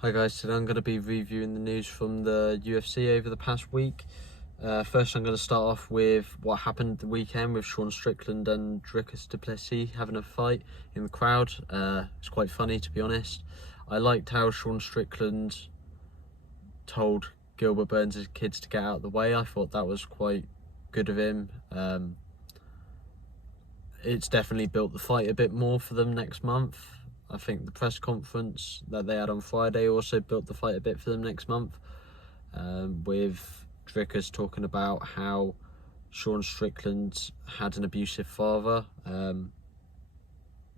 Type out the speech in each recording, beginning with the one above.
Hi guys, today I'm going to be reviewing the news from the UFC over the past week. First I'm going to start off with what happened the weekend with Sean Strickland and Dricus du Plessis having a fight in the crowd. It's quite funny, to be honest. I liked how Sean Strickland told Gilbert Burns' kids to get out of the way. I thought that was quite good of him. It's definitely built the fight a bit more for them next month. I think the press conference that they had on Friday also built the fight a bit for them next month, with Dricus talking about how Sean Strickland had an abusive father.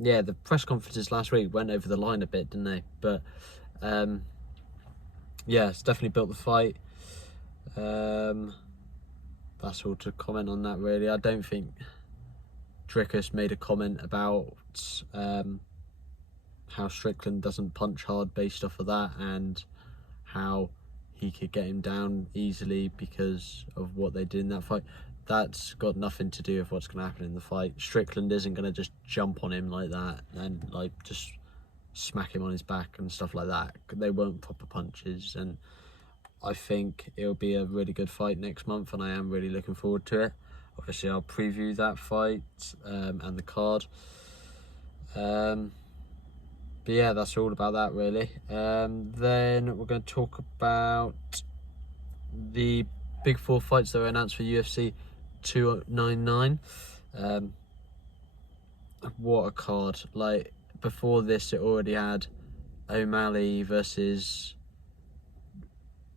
Yeah, the press conferences last week went over the line a bit, didn't they? But yeah, it's definitely built the fight. That's all to comment on that, really. I don't think Dricus made a comment about how Strickland doesn't punch hard based off of that, and how he could get him down easily because of what they did in that fight. That's got nothing to do with what's going to happen in the fight. Strickland isn't going to just jump on him like that and like just smack him on his back and stuff like that. They weren't proper punches, and I think it'll be a really good fight next month, and I am really looking forward to it. Obviously I'll preview that fight and the card. But yeah, that's all about that, really. Then we're going to talk about the big four fights that were announced for UFC 299. What a card. Like, before this, it already had O'Malley versus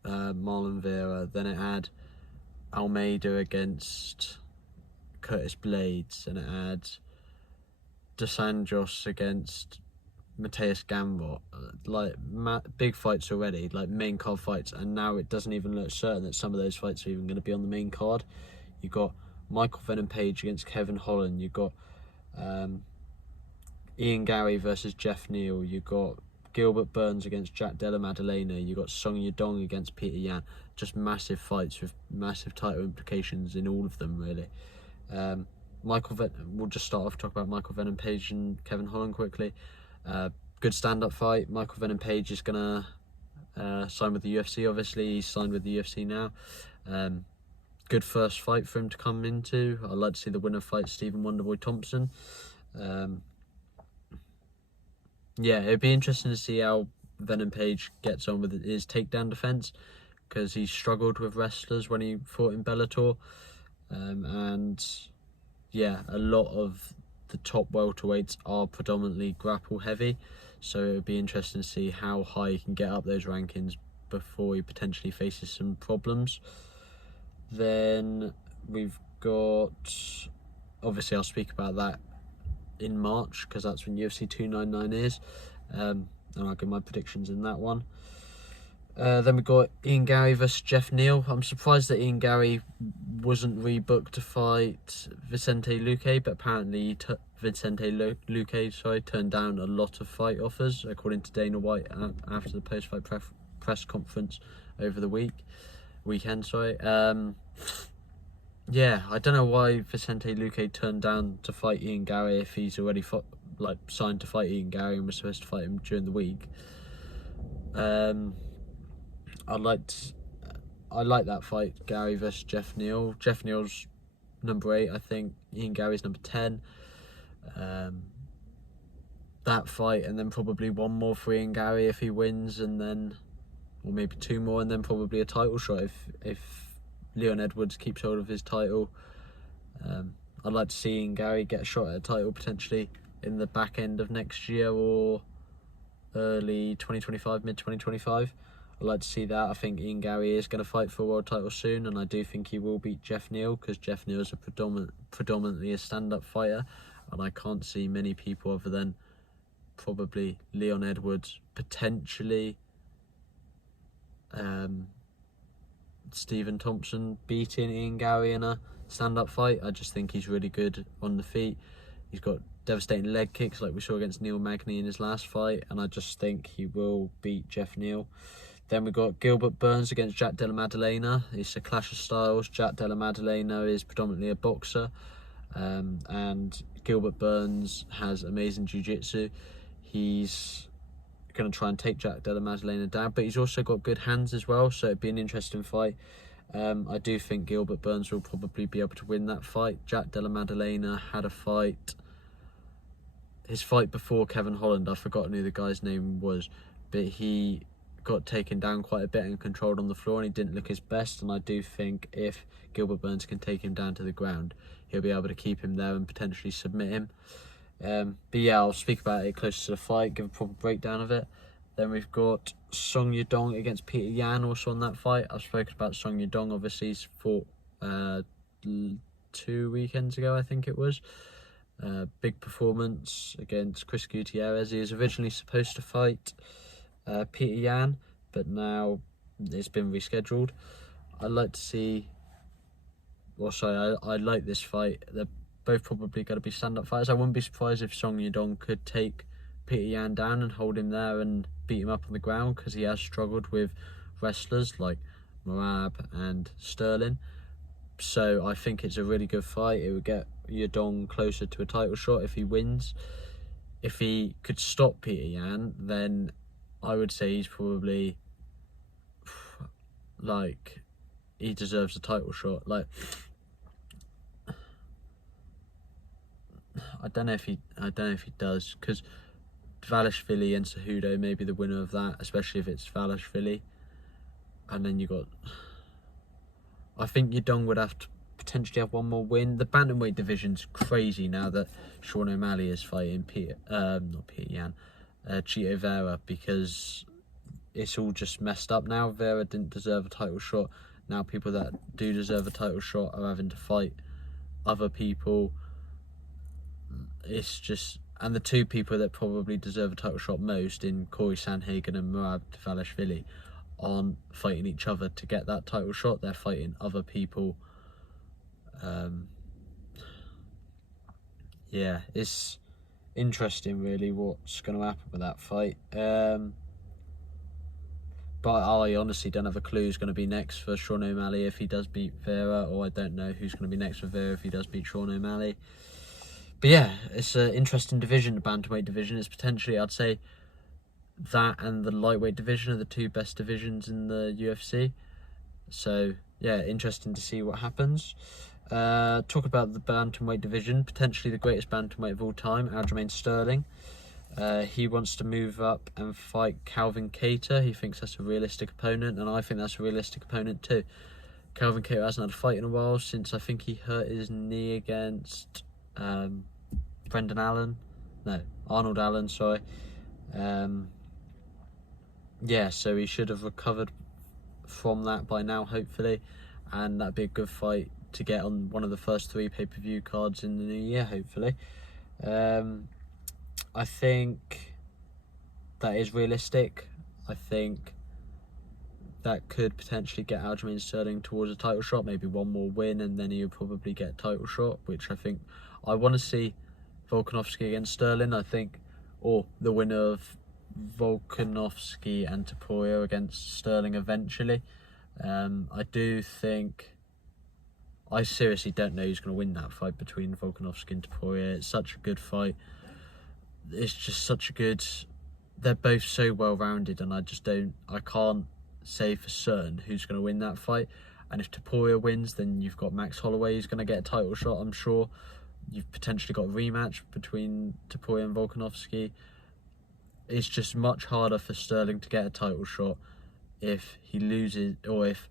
Marlon Vera. Then it had Almeida against Curtis Blades. And it had Dos Anjos against Mateus Gambot. Like, big fights already, like main card fights, and now it doesn't even look certain that some of those fights are even going to be on the main card. You got Michael Venom Page against Kevin Holland. You got Ian Garry versus Jeff Neal. You got Gilbert Burns against Jack Della Maddalena. You got Song Yadong against Peter Yan. Just massive fights with massive title implications in all of them, really. We'll just start off talking about Michael Venom Page and Kevin Holland quickly. Good stand-up fight. Michael Venom Page is gonna sign with the UFC. Obviously, he's signed with the UFC now. Good first fight for him to come into. I'd like to see the winner fight Stephen Wonderboy Thompson. Yeah, it'd be interesting to see how Venom Page gets on with his takedown defense, because he struggled with wrestlers when he fought in Bellator, and yeah, a lot of the top welterweights are predominantly grapple heavy, so it would be interesting to see how high he can get up those rankings before he potentially faces some problems. Then we've got, obviously I'll speak about that in March, because that's when UFC 299 is, and I'll give my predictions in that one. Then we got Ian Garry versus Jeff Neal. I'm surprised that Ian Garry wasn't rebooked to fight Vicente Luque, but apparently Vicente Luque turned down a lot of fight offers, according to Dana White after the post-fight press conference over the weekend. Yeah, I don't know why Vicente Luque turned down to fight Ian Garry if he's already signed to fight Ian Garry and was supposed to fight him during the week. I like that fight, Garry versus Jeff Neal. Jeff Neal's number 8, I think. Ian Garry's number 10. That fight, and then probably one more for Ian Garry if he wins, and then, or maybe 2 more, and then probably a title shot if Leon Edwards keeps hold of his title. I'd like to see Ian Garry get a shot at a title potentially in the back end of next year or early 2025, mid 2025. I'd like to see that. I think Ian Garry is going to fight for a world title soon, and I do think he will beat Jeff Neal, because Jeff Neal is a predominantly a stand-up fighter, and I can't see many people other than probably Leon Edwards, potentially Stephen Thompson beating Ian Garry in a stand-up fight. I just think he's really good on the feet. He's got devastating leg kicks like we saw against Neil Magny in his last fight, and I just think he will beat Jeff Neal. Then we've got Gilbert Burns against Jack Della Maddalena. It's a clash of styles. Jack Della Maddalena is predominantly a boxer, and Gilbert Burns has amazing jiu-jitsu. He's going to try and take Jack Della Maddalena down, but he's also got good hands as well, so it'd be an interesting fight. I do think Gilbert Burns will probably be able to win that fight. Jack Della Maddalena had a fight, his fight before Kevin Holland, I've forgotten who the guy's name was, but he got taken down quite a bit and controlled on the floor, and he didn't look his best. And I do think if Gilbert Burns can take him down to the ground, he'll be able to keep him there and potentially submit him. But yeah, I'll speak about it closer to the fight, give a proper breakdown of it. Then we've got Song Yadong against Peter Yan also on that fight. I've spoken about Song Yadong, obviously he's fought 2 weekends ago, I think it was. Big performance against Chris Gutierrez. He was originally supposed to fight Peter Yan, but now it's been rescheduled. I'd like to see, I like this fight. They're both probably going to be stand-up fights. I wouldn't be surprised if Song Yadong could take Peter Yan down and hold him there and beat him up on the ground, because he has struggled with wrestlers like Moab and Sterling. So I think it's a really good fight. It would get Yadong closer to a title shot if he wins. If he could stop Peter Yan, then I would say he's probably, like, he deserves a title shot. Like, I don't know if he does, because Valashvili and Cejudo may be the winner of that, especially if it's Valashvili. And then you got, I think Yadong would have to potentially have one more win. The bantamweight division's crazy now that Sean O'Malley is fighting Chito Vera, because it's all just messed up now. Vera didn't deserve a title shot. Now people that do deserve a title shot are having to fight other people. It's just, and the two people that probably deserve a title shot most, in Corey Sandhagen and Murad Valashvili, aren't fighting each other to get that title shot. They're fighting other people. Yeah, it's interesting really what's going to happen with that fight. But I honestly don't have a clue who's going to be next for Sean O'Malley if he does beat Vera, or I don't know who's going to be next for Vera if he does beat Sean O'Malley. But yeah, it's an interesting division. The bantamweight division is potentially, I'd say, that and the lightweight division are the two best divisions in the UFC. So yeah, interesting to see what happens. Talk about the bantamweight division, potentially the greatest bantamweight of all time, Aljamain Sterling. He wants to move up and fight Calvin Kattar. He thinks that's a realistic opponent, and I think that's a realistic opponent too. Calvin Kattar hasn't had a fight in a while, since I think he hurt his knee against Arnold Allen, sorry. Yeah, so he should have recovered from that by now, hopefully, and that'd be a good fight to get on one of the first 3 pay-per-view cards in the new year, hopefully. I think that is realistic. I think that could potentially get Aljamain Sterling towards a title shot, maybe one more win, and then he'll probably get a title shot, which I think I want to see Volkanovski against Sterling, I think, or the winner of Volkanovski and Topuria against Sterling eventually. I seriously don't know who's going to win that fight between Volkanovski and Topuria. It's such a good fight. It's just such a good, they're both so well rounded, and I can't say for certain who's going to win that fight. And if Topuria wins, then you've got Max Holloway who's going to get a title shot, I'm sure. You've potentially got a rematch between Topuria and Volkanovski. It's just much harder for Sterling to get a title shot if he loses, or if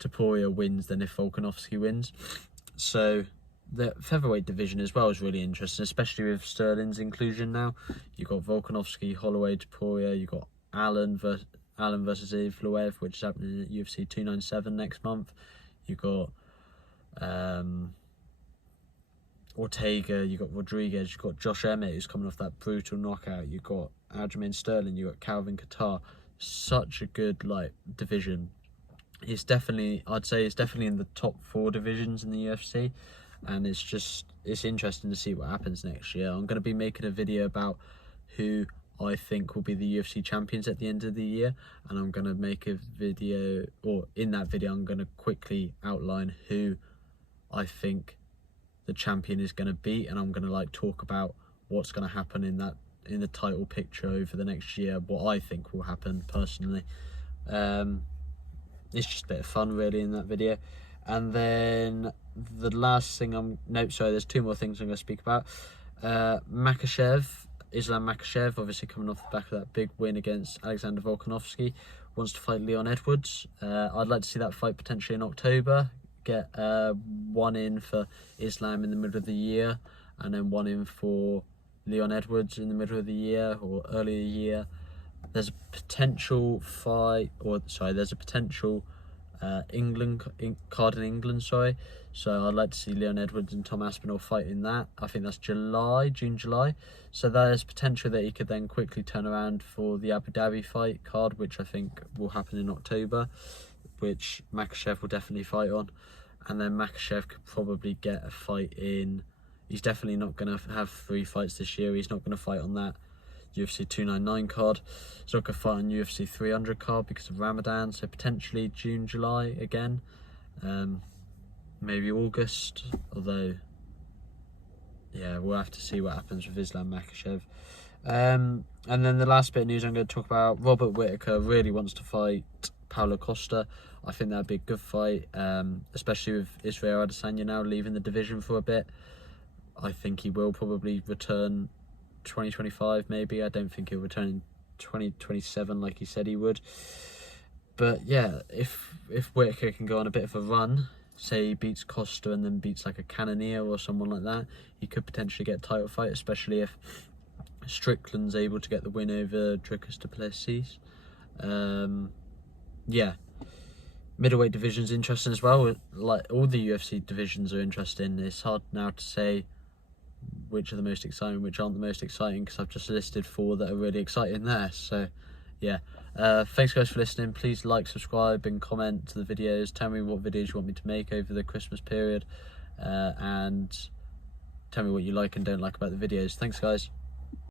Topuria wins, than if Volkanovski wins. So the featherweight division as well is really interesting, especially with Sterling's inclusion now. You've got Volkanovski, Holloway, Topuria. You've got Allen versus Evloev, which is happening at UFC 297 next month. You've got Ortega, you've got Rodriguez, you've got Josh Emmett, who's coming off that brutal knockout. You've got Aljamain Sterling, you've got Calvin Kattar. Such a good division. I'd say it's definitely in the top 4 divisions in the UFC, and it's interesting to see what happens next year. I'm going to be making a video about who I think will be the UFC champions at the end of the year, and I'm going to make a video, or in that video I'm going to quickly outline who I think the champion is going to be, and I'm going to talk about what's going to happen in in the title picture over the next year, what I think will happen personally. It's just a bit of fun really in that video. And then the last thing there's two more things I'm going to speak about. Islam Makhachev, obviously coming off the back of that big win against Alexander Volkanovski, wants to fight Leon Edwards. I'd like to see that fight potentially in October. Get one in for Islam in the middle of the year, and then one in for Leon Edwards in the middle of the year or early year. There's a potential England card in England, sorry. So I'd like to see Leon Edwards and Tom Aspinall fight in that. I think that's June, July. So there's potential that he could then quickly turn around for the Abu Dhabi fight card, which I think will happen in October, which Makhachev will definitely fight on. And then Makhachev could probably get a fight in. He's definitely not going to have 3 fights this year. He's not going to fight on that UFC 299 card. He's not going to fight on UFC 300 card because of Ramadan. So potentially June, July again. Maybe August. Although, yeah, we'll have to see what happens with Islam Makhachev. And then the last bit of news I'm going to talk about, Robert Whittaker really wants to fight Paulo Costa. I think that'd be a good fight, especially with Israel Adesanya now leaving the division for a bit. I think he will probably return 2025 maybe. I don't think he'll return in 2027 like he said he would. But yeah, if Whittaker can go on a bit of a run, say he beats Costa and then beats like a Cannonier or someone like that, he could potentially get a title fight, especially if Strickland's able to get the win over Dricus du Plessis. Yeah, middleweight division's interesting as well. Like all the UFC divisions are interesting. It's hard now to say which are the most exciting, which aren't the most exciting, because I've just listed 4 that are really exciting there. So yeah, thanks guys for listening. Please like, subscribe and comment to the videos. Tell me what videos you want me to make over the Christmas period, and tell me what you like and don't like about the videos. Thanks guys.